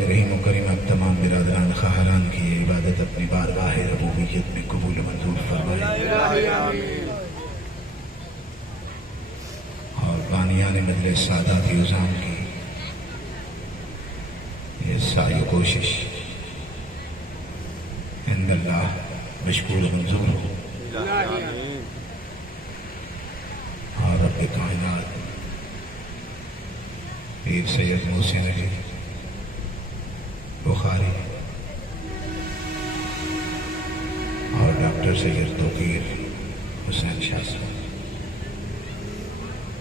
رب رحیم و کریم اب تمام برادران خواہران کی یہ عبادت اپنی بارگاہ ربوبیت میں قبول و منظور فرمائے، اور بانیان مجلس سادات عظام کی یہ ساری کوشش عند اللہ مشکور و منظور ہو، اور رب کائنات پیر سید محسن علی بخاری اور ڈاکٹر سید توقیر حسین شاہ صاحب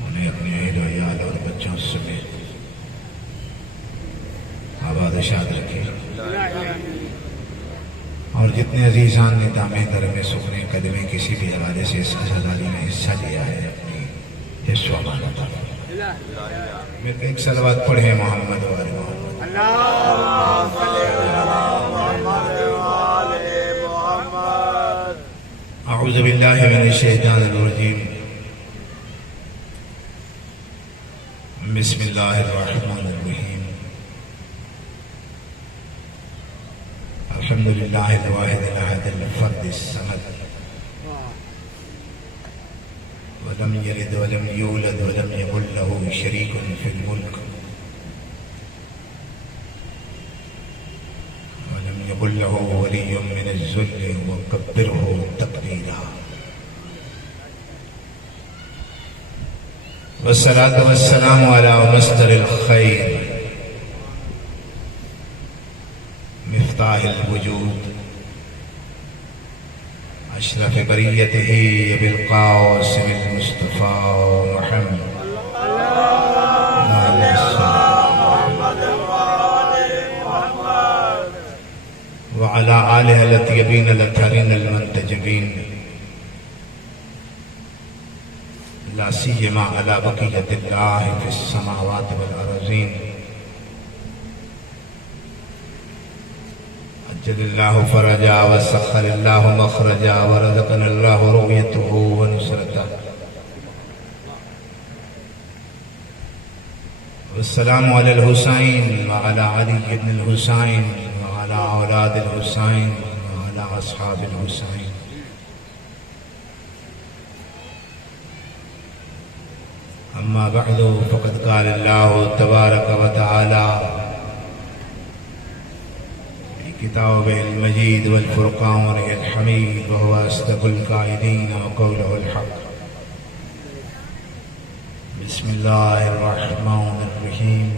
انہیں اپنے اہل و عیال اور بچوں سمیت آباد و شاد رکھے، اور جتنے عزیزان نے دامے درمے سکنے قدمے کسی بھی حوالے سے اس عزاداری میں حصہ لیا ہے اپنی حصہ امانت میرے ایک صلوات پڑھیں محمد و آل محمد۔ اللہم صلی علی محمد و آل محمد۔ اعوذ باللہ من الشیطان الرجیم، بسم اللہ الرحمن الرحیم، الحمدللہ الواحد الاحد الفرد الصمد، ولم يلد ولم يولد ولم يكن له شريك في الملك ولم يكن له ولي من الذل وكبره تكبيرا، والصلاة والسلام على مصدر الخير مفتاح الوجود اشرف بریته بالقاسم المصطفى محمد وعلى آله الطيبين الطاهرين المنتجبين، لا سيما على بقية الله في السماوات والأرضين، عجل الله فرجا وسخر الله مخرجا ورزقنا الله رؤيته ونصرته، والسلام على الحسين وعلى علي بن الحسين وعلى أولاد الحسين وعلى أصحاب الحسين، أما بعد فقد قال الله تبارك وتعالى كتابه المجيد والفرقان الحميد، وهو أصدق القائلين وقوله الحق، بسم الله الرحمن الرحيم،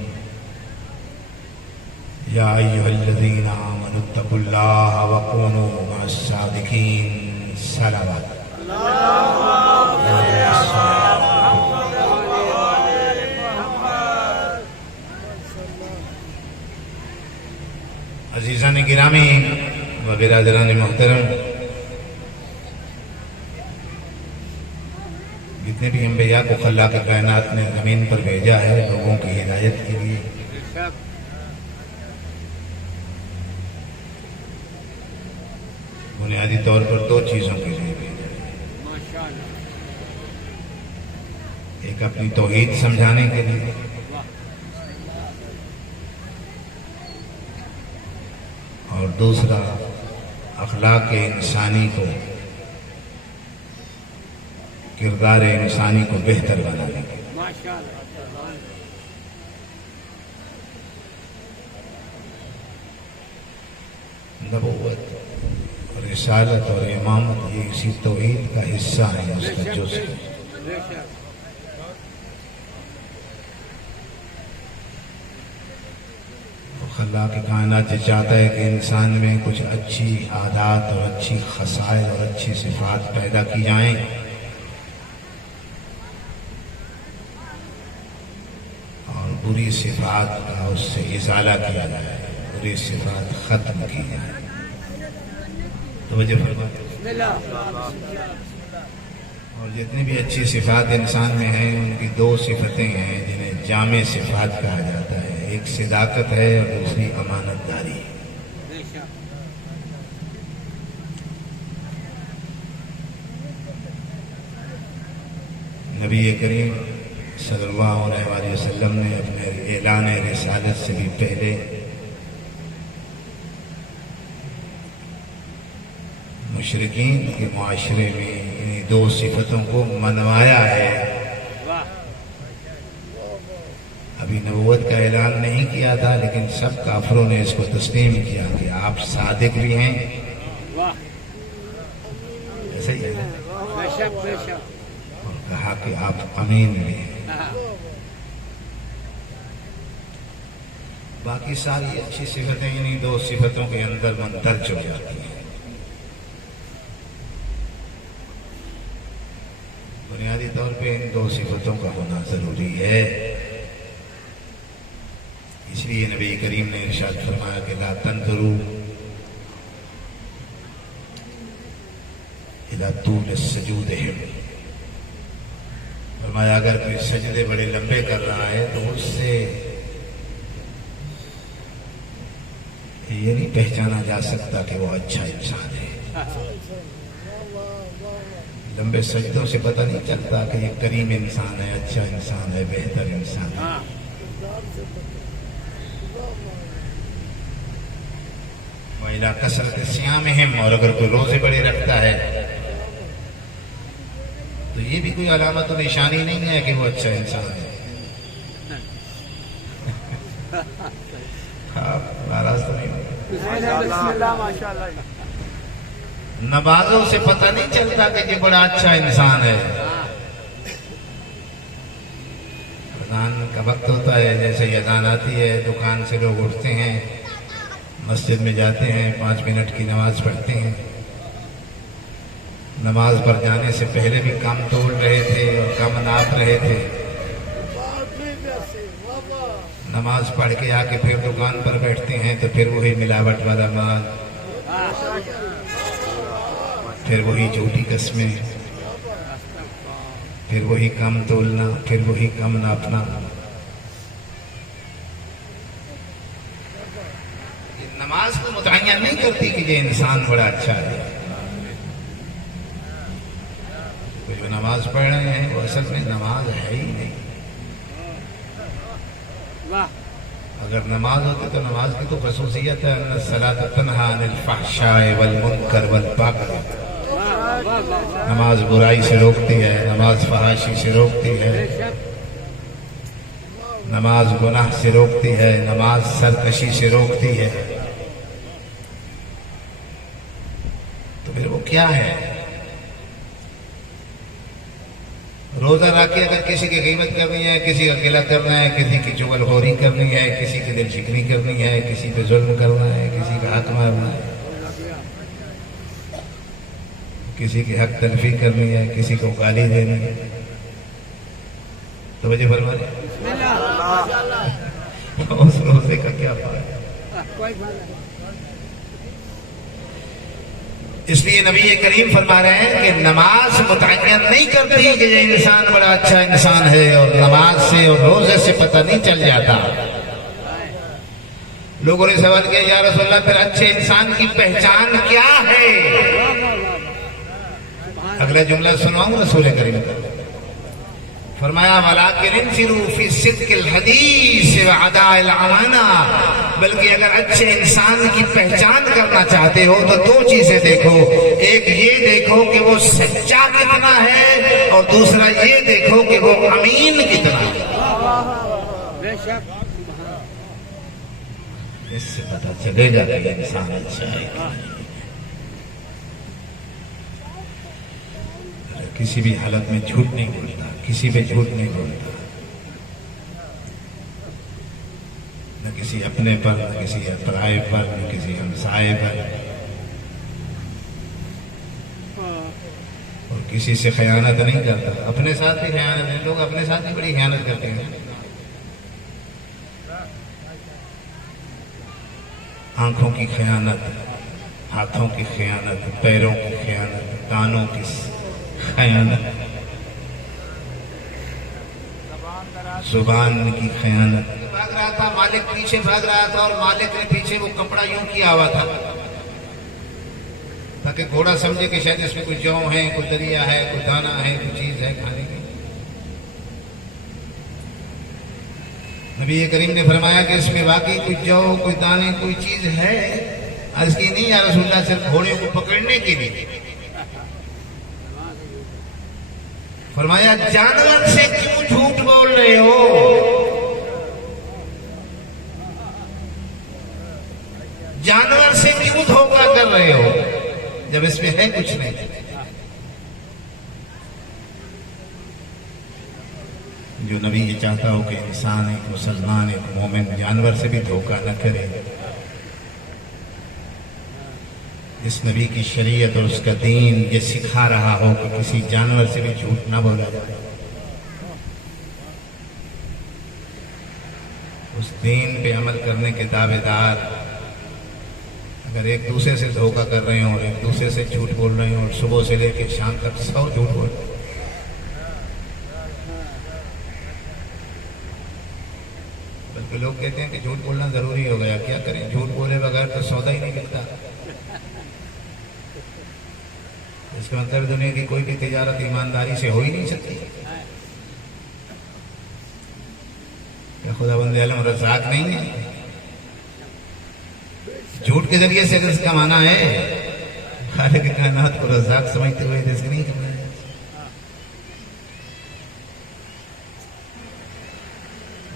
يا أيها الذين آمنوا اتقوا الله وكونوا مع الصادقين، صلوات عزیزان گرامی و برادران محترم، جتنے بھی انبیاء کو خلاق کائنات نے زمین پر بھیجا ہے لوگوں کی ہدایت کے لیے، بنیادی طور پر دو چیزوں کے لیے بھیجا ہے، ایک اپنی توحید سمجھانے کے لیے، اور دوسرا اخلاق انسانی کو، کردار انسانی کو بہتر بنانے کے لیے۔ نبوت، رسالت اور امامت یہ اسی توحید کا حصہ ہے، اس کا جز ہے۔ خلاق کائنات چاہتا ہے کہ انسان میں کچھ اچھی عادات اور اچھی خصائل اور اچھی صفات پیدا کی جائیں، اور بری صفات کا اس سے ازالہ کیا جائے، بری صفات ختم کی جائے۔ توجہ فرمائیں۔ اور جتنی بھی اچھی صفات انسان میں ہیں ان کی دو صفتیں ہیں جنہیں جامع صفات کہا جاتا ہے، ایک صداقت ہے اور دوسری امانت داری۔ نبی کریم صلی اللہ علیہ وآلہ وسلم نے اپنے اعلان رسالت سے بھی پہلے مشرکین کے معاشرے میں انہیں دو صفتوں کو منوایا ہے. ابھی نبوت کا اعلان نہیں کیا تھا لیکن سب کافروں نے اس کو تسلیم کیا کہ آپ صادق بھی ہیں. ایسا ہی ہے نا؟ اور کہا کہ آپ امین بھی ہیں. باقی ساری اچھی صفتیں انہیں دو صفتوں کے اندر مندرج ہو جاتی ہیں. بنیادی طور پہ ان دو صفتوں کا ہونا ضروری ہے. اس لیے نبی کریم نے ارشاد فرمایا کہ لا تنظروا الی طول السجودہم. فرمایا اگر کوئی سجدے بڑے لمبے کر رہا ہے تو اس سے یہ نہیں پہچانا جا سکتا کہ وہ اچھا انسان ہے. لمبے سجدوں سے پتہ نہیں چلتا کہ یہ کریم انسان ہے, اچھا انسان ہے, بہتر انسان ہے. وَإِلَىٰ كَثْرَةِ صِيَامِهِمْ, اور اگر کوئی روزے بڑے رکھتا ہے تو یہ بھی کوئی علامت و نشانی نہیں ہے کہ وہ اچھا انسان ہے. ناراض تو نہیں ہوگا. نمازوں سے پتہ نہیں چلتا کہ یہ بڑا اچھا انسان ہے. اذان کا وقت ہوتا ہے, جیسے ہی اذان آتی ہے دکان سے لوگ اٹھتے ہیں, مسجد میں جاتے ہیں, 5 منٹ کی نماز پڑھتے ہیں. نماز پر جانے سے پہلے بھی کم توڑ رہے تھے اور کم ناپ رہے تھے. نماز پڑھ کے آ کے پھر دکان پر بیٹھتے ہیں تو پھر وہی ملاوٹ والا مال, پھر وہی جھوٹی قسمیں, پھر وہی کم تولنا, پھر وہی کم ناپنا. نماز کو متعین نہیں کرتی کہ یہ انسان بڑا اچھا ہے. جو نماز پڑھ رہے ہیں وہ اصل میں نماز ہے ہی نہیں. اگر نماز ہوتی تو نماز کی تو خصوصیت ہے ان الصلاۃ تنہی عن الفحشاء والمنکر والبغی. نماز برائی سے روکتی ہے, نماز فحاشی سے روکتی ہے, نماز گناہ سے روکتی ہے, نماز سرکشی سے روکتی ہے. تو پھر وہ کیا ہے؟ روزہ رکھ کے اگر کسی کی غیبت کرنی ہے, کسی کا گلہ کرنا ہے, کسی کی چغل خوری کرنی ہے, کسی کی دل شکنی کرنی ہے, کسی پہ ظلم کرنا ہے, کسی کا حق مارنا ہے, کسی کی حق تلفی کرنی ہے, کسی کو گالی دینی ہے, تو وجہ فرمائے اس روزے کا کیا فائدہ؟ اس لیے نبی کریم فرما رہے ہیں کہ نماز متعین نہیں کرتی کہ یہ انسان بڑا اچھا انسان ہے, اور نماز سے اور روزے سے پتہ نہیں چل جاتا. لوگوں نے سوال کیا یا رسول اللہ پھر اچھے انسان کی پہچان کیا ہے؟ اگلا جملہ سنواؤں رسول کریم کا. فرمایا وَلَٰكِنِ انفِرُوا فِي صِدْقِ الْحَدِيثِ وَعَدَاءِ الْأَمَانَةِ, بلکہ اگر اچھے انسان کی پہچان کرنا چاہتے ہو تو دو چیزیں دیکھو. ایک یہ دیکھو کہ وہ سچا کتنا ہے, اور دوسرا یہ دیکھو کہ وہ امین کتنا ہے. اس سے پتہ چلے گا کہ انسان اچھا ہے. کسی بھی حالت میں جھوٹ نہیں بولتا, کسی پہ جھوٹ نہیں بولتا, نہ کسی اپنے پر, نہ کسی پرائے پر, نہ کسی ہمسائے پر, اور کسی سے خیانت نہیں کرتا. اپنے ساتھ بھی خیانت ہے, لوگ اپنے ساتھ بھی بڑی خیانت کرتے ہیں. آنکھوں کی خیانت, ہاتھوں کی خیانت, پیروں کی خیانت, کانوں کی خیانت, زبان کی خیانت. بھاگ رہا تھا, مالک پیچھے بھاگ رہا تھا, اور مالک نے پیچھے وہ کپڑا یوں کیا ہوا تھا تاکہ گھوڑا سمجھے کہ شاید اس میں کوئی جو ہے, کوئی دریا ہے, کوئی دانا ہے, کوئی چیز ہے کھانے کی. نبی کریم نے فرمایا کہ اس میں واقعی کوئی جو, کوئی دانے, کوئی چیز ہے, عرض کی نہیں یا رسول اللہ صرف گھوڑے کو پکڑنے کے لیے؟ فرمایا جانور سے کیوں جھوٹ بول رہے ہو؟ جانور سے کیوں دھوکہ کر رہے ہو جب اس میں ہے کچھ نہیں؟ جو نبی یہ چاہتا ہو کہ انسان ایک مسلمان ایک مومن جانور سے بھی دھوکہ نہ کرے، اس نبی کی شریعت اور اس کا دین یہ سکھا رہا ہو کہ کسی جانور سے بھی جھوٹ نہ بولا جائے، اس دین پہ عمل کرنے کے دعوے دار اگر ایک دوسرے سے دھوکہ کر رہے ہوں اور ایک دوسرے سے جھوٹ بول رہے ہوں اور صبح سے لے کے شام تک 100 جھوٹ بول رہے ہیں، بلکہ لوگ کہتے ہیں کہ جھوٹ بولنا ضروری ہو گیا، کیا کریں، جھوٹ بولے بغیر تو سودا ہی نہیں ملتا۔ اس کا مطلب دنیا کی کوئی بھی تجارت ایمانداری سے ہو ہی نہیں سکتی۔ کیا خدا بند عالم رزاق نہیں ہے؟ جھوٹ کے ذریعے سے رزق کمانا ہے، خالق کائنات کو رزاق سمجھتے ہوئے رزق نہیں کمانا۔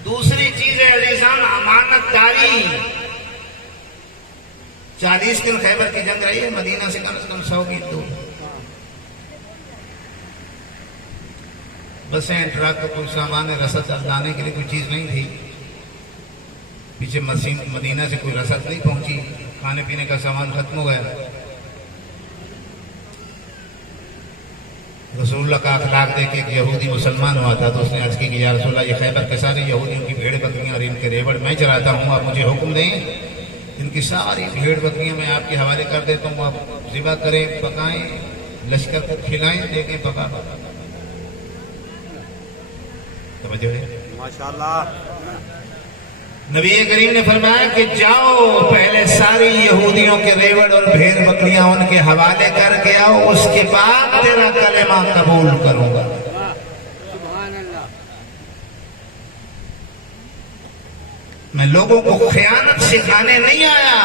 دوسری چیز ہے عزیزان امانت داری۔ 40 دن خیبر کی جنگ رہی ہے، مدینہ سے کم 100 میل دور، بسیں ٹرک کوئی سامان رسد لانے کے لیے کوئی چیز نہیں تھی، پیچھے مدینہ سے کوئی رسد نہیں پہنچی، کھانے پینے کا سامان ختم ہو گیا۔ رسول اللہ کا اخلاق دیکھ کے ایک یہودی مسلمان ہوا تھا تو اس نے عرض کی کہ یا رسول اللہ یہ خیبر کے سارے یہودیوں کی بھیڑ بکریاں اور ان کے ریوڑ میں چراتا ہوں، آپ مجھے حکم دیں ان کی ساری بھیڑ بکریاں میں آپ کے حوالے کر دیتا ہوں، آپ ذبح کریں، پکائیں، لشکر کو کھلائیں، دیکھیں پکا پکا۔ توجہ ہے ماشاءاللہ۔ نبی کریم نے فرمایا کہ جاؤ پہلے ساری یہودیوں کے ریوڑ اور بھیڑ بکریاں ان کے حوالے کر کے آؤ، اس کے بعد تیرا کلمہ قبول کروں گا۔ میں لوگوں کو خیانت سکھانے نہیں آیا،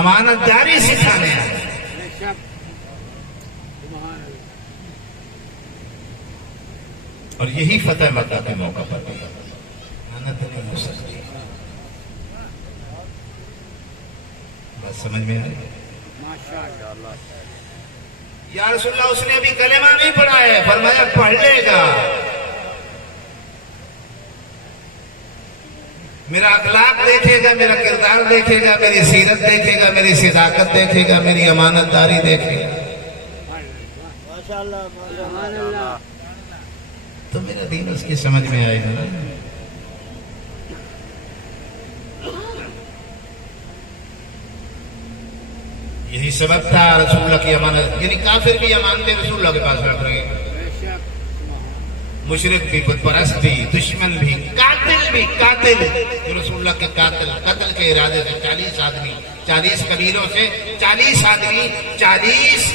امانت داری سکھانے آیا۔ اور یہی فتح مکہ کے موقع پر بھی امانت نہیں ہو سکتی۔ بس سمجھ میں آئی؟ یا رسول اللہ اس نے ابھی کلمہ نہیں پڑھا ہے، فرمایا پڑھ لے گا، میرا اخلاق دیکھے گا، میرا کردار دیکھے گا، میری سیرت دیکھے گا، میری صداقت دیکھے گا، میری امانت داری دیکھے گا، تو میرا دین اس کی سمجھ میں آئے گا نا۔ یہی سبب تھا رسول اللہ کی امانت، یعنی کافر بھی امانتیں رسول اللہ کے پاس رکھ رہے ہیں، مشرک بھی، بت پرست بھی، دشمن بھی، قاتل جو رسول اللہ کے قتل کے ارادے سے 40 آدمی، 40 قبیلوں سے 40 آدمی، 40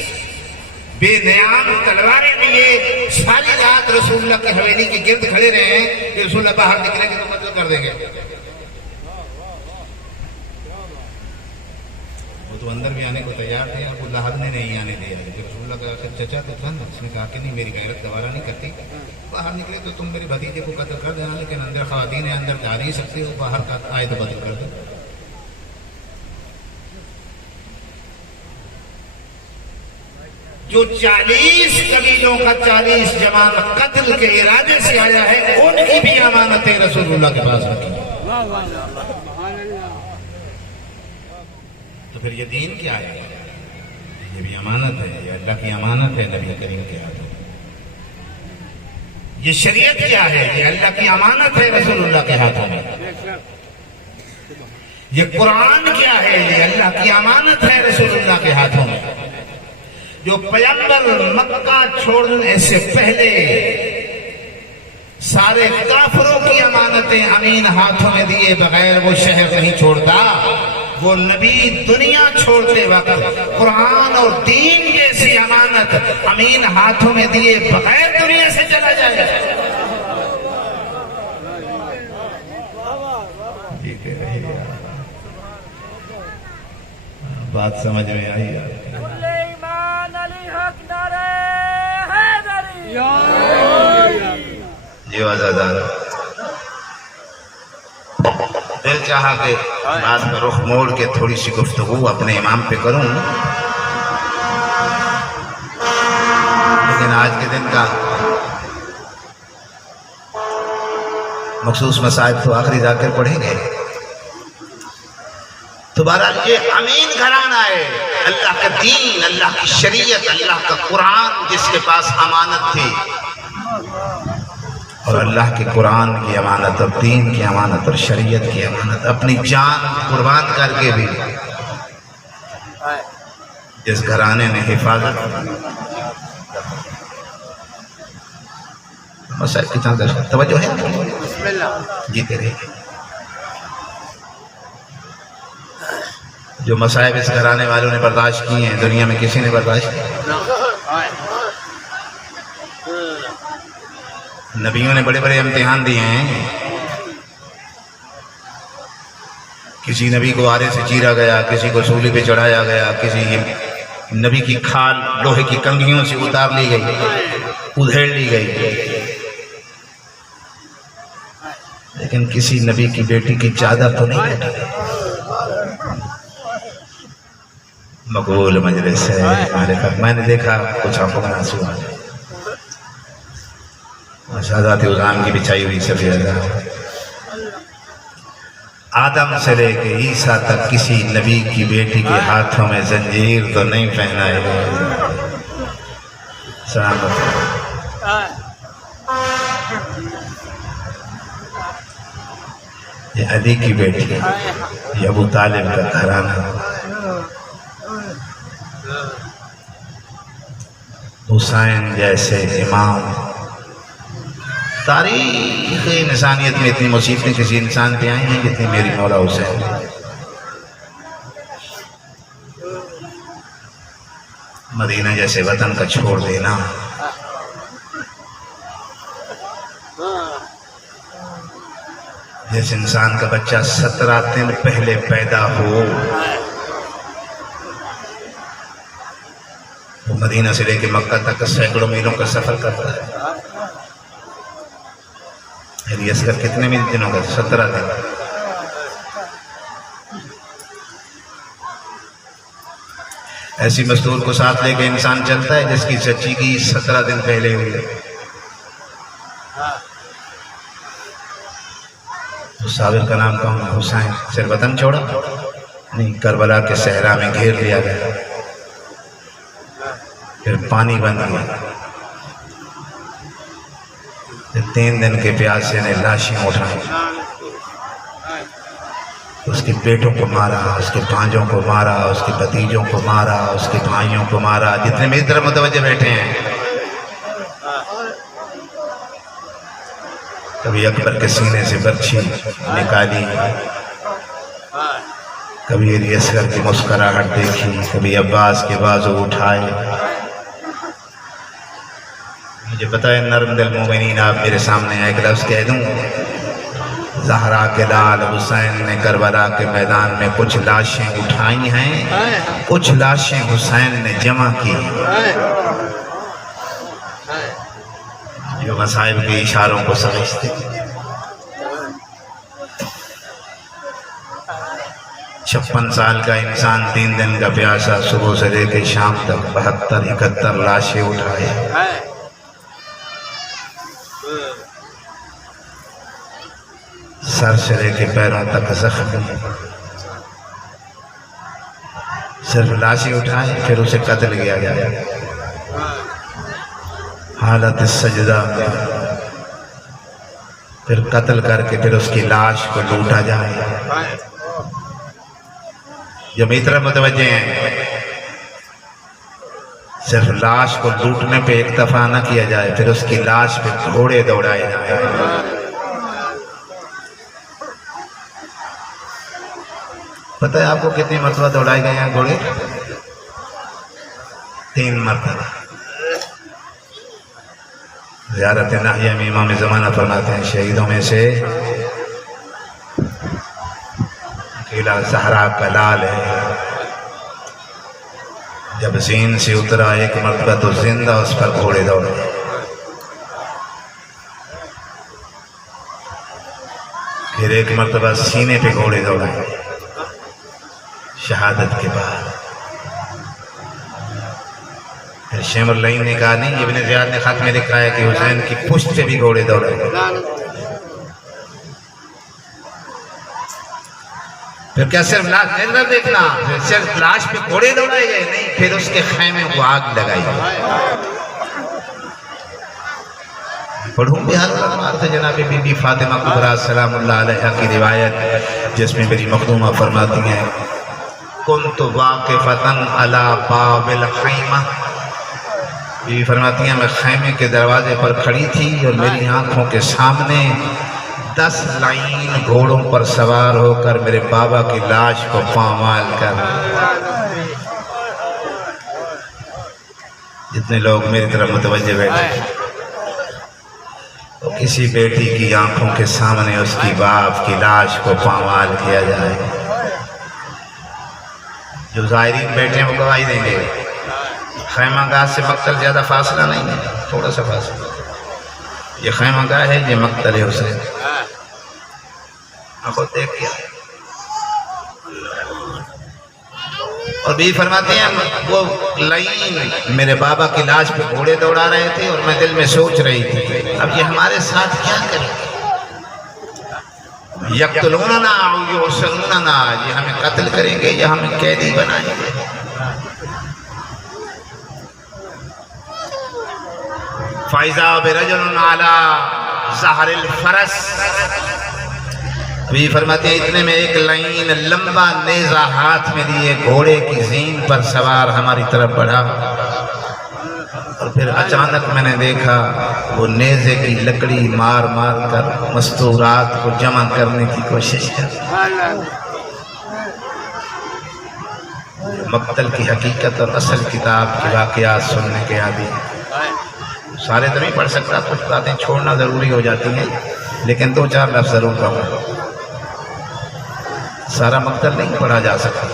بے نیام تلواریں لیے ساری رات رسول اللہ کی حویلی کے گرد کھڑے رہے ہیں کہ رسول اللہ باہر نکلیں گے تو قتل کر دیں گے۔ وہ تو اندر بھی آنے کو تیار تھے، ابو لہب نے نہیں آنے دیا، رسول اللہ کا چچا تو تھا نا، اس نے کہا کہ نہیں میری غیرت گوارا نہیں کرتی، باہر نکلے تو تم میرے بھتیجے کو قتل کر دینا، لیکن اندر خواتین ہیں، اندر جا نہیں سکتی ہو، باہر آئے تو قتل کر دو۔ جو 40 قبیلوں کا 40 جماعت قتل کے ارادے سے آیا ہے، ان کی بھی امانتیں رسول اللہ کے پاس رکھی۔ تو پھر یہ دین کیا ہے؟ یہ بھی امانت ہے، یہ اللہ کی امانت ہے نبی کریم کے ہاتھوں۔ یہ شریعت کیا ہے؟ یہ اللہ کی امانت ہے رسول اللہ کے ہاتھوں میں۔ یہ قرآن کیا ہے؟ یہ اللہ کی امانت ہے رسول اللہ کے ہاتھوں میں۔ جو پیغمبر مکہ چھوڑنے سے پہلے سارے کافروں کی امانتیں امین ہاتھوں میں دیے بغیر وہ شہر نہیں چھوڑتا، وہ نبی دنیا چھوڑتے وقت قرآن اور دین جیسی امانت امین ہاتھوں میں دیے بغیر دنیا سے چلا جائے۔ بات سمجھ میں آئی آپ کل ایمان علی حق نعرہ حیدری جی آزادار دل چاہا کہ بات کا رخ موڑ کے تھوڑی سی گفتگو اپنے امام پہ کروں، لیکن آج کے دن کا مخصوص مصائب تو آخری ذاکر پڑھیں گے۔ تو بہرحال یہ امین گھرانہ ہے، اللہ کا دین، اللہ کی شریعت، اللہ کا قرآن جس کے پاس امانت تھی، اور اللہ کے قرآن کی امانت اور دین کی امانت اور شریعت کی امانت اپنی جان قربان کر کے بھی جس گھرانے نے حفاظت مسائل کی طرح توجہ ہے بسم اللہ جیتے رہیے۔ جو مصائب اس گھرانے والوں نے برداشت کیے ہیں دنیا میں کسی نے برداشت کیا؟ نبیوں نے بڑے بڑے امتحان دیے ہیں، کسی نبی کو آرے سے چیرا گیا، کسی کو سولی پہ چڑھایا گیا، کسی نبی کی کھال لوہے کی کنگھیوں سے اتار لی گئی، ادھیڑ لی گئی، لیکن کسی نبی کی بیٹی کی چادر تو نہیں کٹی۔ مقبول مجلس ہے ہمارے پاس، میں نے دیکھا کچھ آنکھوں میں آنسو آ جائے۔ سادات الغام کی بچھائی ہوئی سفید آدم سے لے کے عیسیٰ تک کسی نبی کی بیٹی کے ہاتھوں میں زنجیر تو نہیں پہنائے گئے۔ سلامت یہ علی کی بیٹی، یہ ابو طالب کا گھرانہ، حسین جیسے امام۔ تاریخ انسانیت میں اتنی مصیبتیں کسی انسان پہ آئی ہیں جتنی میری مولا حسین۔ مدینہ جیسے وطن کا چھوڑ دینا، جس انسان کا بچہ 17 دن پہلے پیدا ہو، وہ مدینہ سے لے کے مکہ تک سینکڑوں میلوں کا سفر کرتا ہے۔ علی اصغر کتنے دنوں کا؟ 17 دن۔ ایسی مزدور کو ساتھ لے کے انسان چلتا ہے جس کی چچی کی 17 دن پہلے ہوئی ہے۔ صابر کا نام کون ہے؟ حسین۔ صرف وطن چھوڑا نہیں، کربلا کے صحرا میں گھیر لیا گیا، پھر پانی بند گیا، 3 دن کے پیاسے نے لاشیں اٹھائی، اس کے بیٹوں کو مارا، اس کے بھانجوں کو مارا، اس کے بھتیجوں کو مارا، اس کے بھائیوں کو مارا۔ جتنے میری طرف متوجہ بیٹھے ہیں، کبھی اکبر کے سینے سے برچھی نکالی، کبھی علی اصغر کی مسکراہٹ دیکھی، کبھی عباس کے بازو اٹھائے۔ مجھے پتا ہے نرم دل مومنین آپ میرے سامنے ایک لفظ کہہ دوں، زہرا کے لال حسین نے کربلا کے میدان میں کچھ لاشیں اٹھائی ہیں، کچھ لاشیں حسین نے جمع کی، جو مصائب کے اشاروں کو سمجھتے۔ 56 سال کا انسان 3 دن کا پیاسا، صبح سے لے کے شام تک 72-71 لاشیں اٹھائے۔ سر سے لے کے پیروں تک زخمی، صرف لاشیں اٹھائے، پھر اسے قتل کیا گیا حالت سجدہ میں، پھر قتل کر کے پھر اس کی لاش کو لوٹا جائے۔ جو میری طرف متوجہ ہیں، صرف لاش کو لوٹنے پہ اکتفا نہ کیا جائے، پھر اس کی لاش پہ گھوڑے دوڑائے جائے۔ پتہ ہے آپ کو کتنی مرتبہ دوڑائے گئے ہیں گھوڑے؟ 3 مرتبہ۔ زیارت ناحیہ میں امام زمانہ فرماتے ہیں شہیدوں میں سے قلعہ زہرا کا لال ہے، جب زین سے اترا ایک مرتبہ تو زندہ اس پر گھوڑے دوڑے، پھر ایک مرتبہ سینے پہ گھوڑے دوڑے شہادت کے بعد۔ پھر شمر لعین نے کہا نہیں، ابن زیاد نے خط میں لکھا ہے کہ حسین کی پشت پہ بھی گھوڑے دوڑے۔ پھر کیا صرف لاش نظر دیکھنا، پھر صرف لاش پہ گھوڑے دوڑائے گئے؟ نہیں، پھر اس کے خیمے کو آگ لگائی گئی۔ پڑھوں بھی حضرت اخبار سے جناب بی بی فاطمہ کبریٰ سلام اللہ علیہا کی روایت، جس میں میری مخدومہ فرماتی ہیں کنت واقفۃ علی باب الخیمہ، بی بی فرماتی ہیں میں خیمے کے دروازے پر کھڑی تھی اور میری آنکھوں کے سامنے 10 لعین گھوڑوں پر سوار ہو کر میرے بابا کی لاش کو پامال کر، جتنے لوگ میری طرف متوجہ بیٹھے، تو کسی بیٹی کی آنکھوں کے سامنے اس کی باپ کی لاش کو پامال کیا جائے، جو زائرین بیٹھے ہیں وہ گواہی دیں گے۔ خیمہ گاہ سے مقتل زیادہ فاصلہ نہیں ہے، تھوڑا سا فاصلہ، یہ خیمہ گاہ ہے، یہ مقتل حسین۔ آپ کو دیکھ کیا، اور بھی فرماتے ہیں وہ لعین میرے بابا کی لاش پہ گھوڑے دوڑا رہے تھے اور میں دل میں سوچ رہی تھی اب یہ ہمارے ساتھ کیا کریں گے، یقتلوننا او یحصروننا، یہ ہمیں قتل کریں گے یا ہمیں قیدی بنائیں گے۔ فَإِذَا بِرَجُلٌ عَلَى ظَهْرِ الْفَرَسِ، بھی فرماتے ہیں اتنے میں ایک لعین لمبا نیزہ ہاتھ میں لیے گھوڑے کی زین پر سوار ہماری طرف بڑھا، اور پھر اچانک میں نے دیکھا وہ نیزے کی لکڑی مار مار کر مستورات کو جمع کرنے کی کوشش کر۔ مقتل کی حقیقت اور اصل کتاب کے واقعات سننے کے عادی، سارے تو نہیں پڑھ سکتا، کچھ باتیں چھوڑنا ضروری ہو جاتی ہیں، لیکن 2-4 لفظ ضرور کہوں، سارا مقتل نہیں پڑھا جا سکتا۔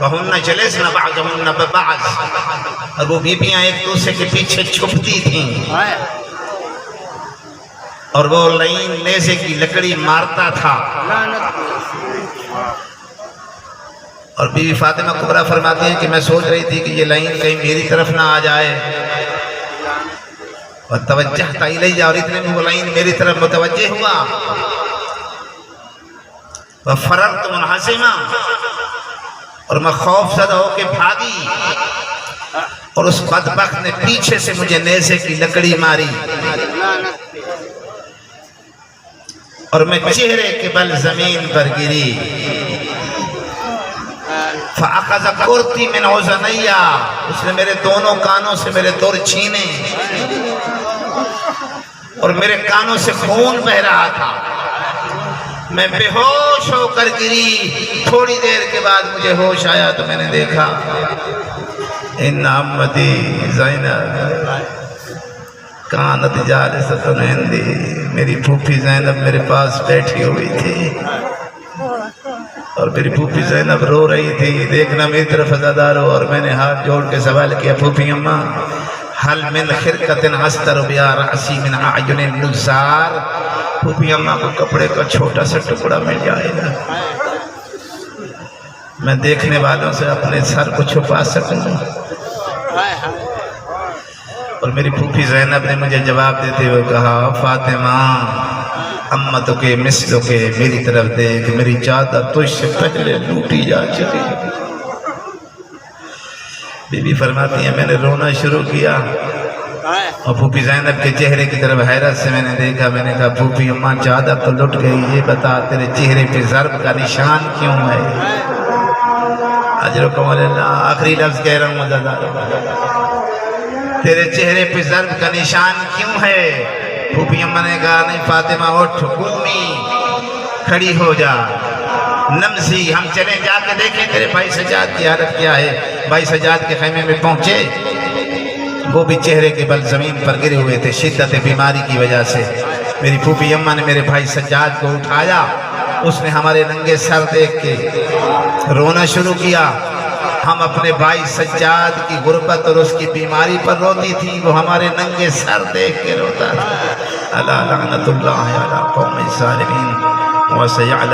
وَهُنَّ جَلَسْنَ بَعْضُهُنَّ بِبَعْضٍ، اور وہ بیویاں ایک دوسرے کے پیچھے چھپتی تھیں، اور وہ لعین نیزے کی لکڑی مارتا تھا، اور بی بی فاطمہ کبریٰ فرماتی ہیں کہ میں سوچ رہی تھی کہ یہ لعین کہیں میری طرف نہ آ جائے، وَتَوَجَّهْتَ إِلَيَّ، اور اتنے میں وہ لعین میری طرف متوجہ ہوا، وَفَرَرْتُ مُنْحَزِمًا، اور میں خوف زدہ ہو کے بھاگی، اور اس بدبخت نے پیچھے سے مجھے نیزے کی لکڑی ماری، اور میں چہرے کے بل زمین پر گری، فَأَخَذَ قُرْتِي مِنْ عُزَنَيَّ، اس نے میرے دونوں کانوں سے میرے دور چھینے، اور میرے کانوں سے خون بہ رہا تھا، میں بے ہوش ہو کر گری۔ تھوڑی دیر کے بعد مجھے ہوش آیا تو میں نے دیکھا ان عمتی زینب کانت جالست عندی، میری پھوپھی زینب میرے پاس بیٹھی ہوئی تھی، اور میری پھوپھی زینب رو رہی تھی، دیکھنا میری طرف عزادار ہو، اور میں نے ہاتھ جوڑ کے سوال کیا پھوپھی اماں حل من خرقت استر بها رأسی من اعین النزار، پھوپھی اماں کو کپڑے کا چھوٹا سا ٹکڑا مل جائے گا، میں دیکھنے والوں سے اپنے سر کو چھپا سکوں۔ اور میری پھوپھی زینب نے مجھے جواب دیتے ہوئے کہا فاطمہ امتو کے مثلو کے، میری طرف دیکھ، میری چادر تجھ سے پہلے لوٹی جا چکی۔ بی بی فرماتی ہیں میں نے رونا شروع کیا، اور پھوپھی زینب کے چہرے کی طرف حیرت سے میں نے دیکھا، میں نے کہا پھوپھی اماں چادر تو لٹ گئی، یہ بتا تیرے چہرے پہ ضرب کا نشان کیوں ہے؟ اجرکم اللہ، آخری لفظ کہہ رہا ہوں مزادار، تیرے چہرے پہ ضرب کا نشان کیوں ہے؟ پھوپھی اماں نے کہا نہیں فاطمہ اٹھ، قومی، کھڑی ہو جا، نمسی، ہم چلیں جا کے دیکھیں تیرے بھائی سجاد کی حالت کیا ہے۔ بھائی سجاد کے خیمے میں پہنچے، وہ بھی چہرے کے بل زمین پر گرے ہوئے تھے شدت بیماری کی وجہ سے۔ میری پھوپھی اماں نے میرے بھائی سجاد کو اٹھایا، اس نے ہمارے ننگے سر دیکھ کے رونا شروع کیا، ہم اپنے بھائی سجاد کی غربت اور اس کی بیماری پر روتی تھی، وہ ہمارے ننگے سر دیکھ کے روتا تھا۔ الا لعنت اللہ علی قوم الظالمین وسيعلم